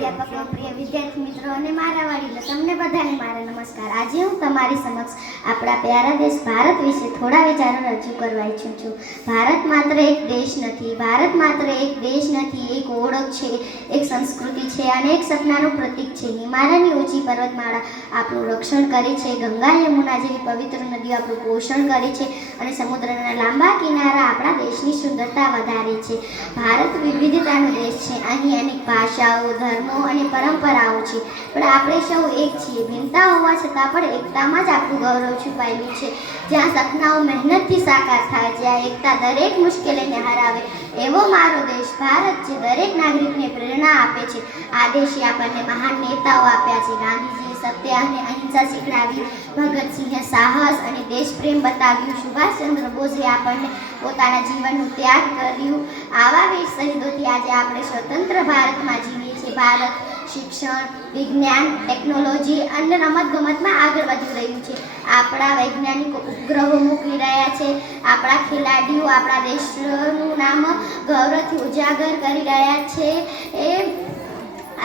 પ્રાધ્યાપકો, પ્રિય વિદ્યાર્થી મિત્રો અને મારા વડીલો, તમને બધાને મારા નમસ્કાર। આજે હું તમારી સમક્ષ આપણા પ્યારા દેશ ભારત વિશે થોડા વિચારો રજૂ કરવા ઈચ્છું છું। ભારત માત્ર એક દેશ નથી, ભારત માત્ર એક દેશ નથી, એક ઓળખ છે, એક સંસ્કૃતિ છે અને એક સપનાનું પ્રતીક છે। હિમાલયની ઊંચી પર્વતમાળા આપણું રક્ષણ કરે છે, ગંગા યમુના જેવી પવિત્ર નદીઓ આપણું પોષણ કરે છે અને સમુદ્રના લાંબા કિનારા આપણા દેશની સુંદરતા વધારે છે। ભારત વિવિધતાનો દેશ છે। અહીં અનેક ભાષાઓ, ધર્મો અને પરંપરાઓ છે, પણ આપણે સૌ એક છીએ। ભિન્નતા હોવા છતાં પણ એકતામાં જ આપણું ગૌરવ છુપાયેલું છે। જ્યાં સપનાઓ મહેનતથી સાકાર થાય, જ્યાં એકતા દરેક મુશ્કેલીને હરાવે, એવો મારો દેશ ભારત છે, દરેક નાગરિકને પ્રેરણા આપે છે। આ દેશે આપણને મહાન નેતાઓ આપ્યા છે। ગાંધીજીએ સત્ય અને અહિંસા શીખડાવી, ભગતસિંહે સાહસ અને દેશપ્રેમ બતાવ્યું, સુભાષચંદ્ર બોઝે આપણને પોતાના જીવનનું ત્યાગ કર્યું। આવા વીર શહીદોથી આજે આપણે સ્વતંત્ર ભારતમાં જીવીએ છીએ। ભારત શિક્ષણ, વિજ્ઞાન, ટેકનોલોજી અને રમતગમતમાં આગળ વધી રહ્યું છે। આપણા વૈજ્ઞાનિકો ઉપગ્રહો મોકલી રહ્યા છે, આપણા ખેલાડીઓ આપણા દેશનું નામ ગૌરવથી ઉજાગર કરી રહ્યા છે।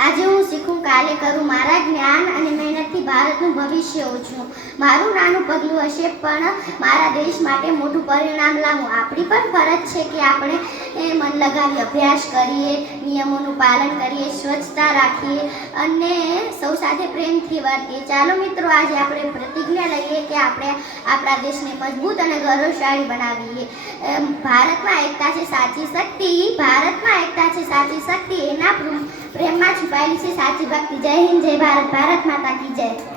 આજે હું શીખું, કાલે કરું, મારા જ્ઞાન અને મહેનતથી ભારતનું ભવિષ્ય ઉજવું। મારું નાનું પગલું હશે પણ મારા દેશ માટે મોટું પરિણામ લાવું। આપણી પણ ફરજ છે કે આપણે મન લગાવી અભ્યાસ કરીએ, નિયમોનું પાલન કરીએ, સ્વચ્છતા રાખીએ અને સૌ સાથે પ્રેમથી વર્તીએ। ચાલો મિત્રો, આજે આપણે પ્રતિજ્ઞા લઈએ કે આપણે આપણા દેશને મજબૂત અને ગૌરવશાળી બનાવીએ। ભારતમાં એકતા છે સાચી શક્તિ, ભારતમાં એકતા છે સાચી શક્તિ, એના પ્રેમમાં છુપાયેલી છે સાચી ભક્તિ। જય હિન્દ, જય ભારત, ભારત માતા કી જય।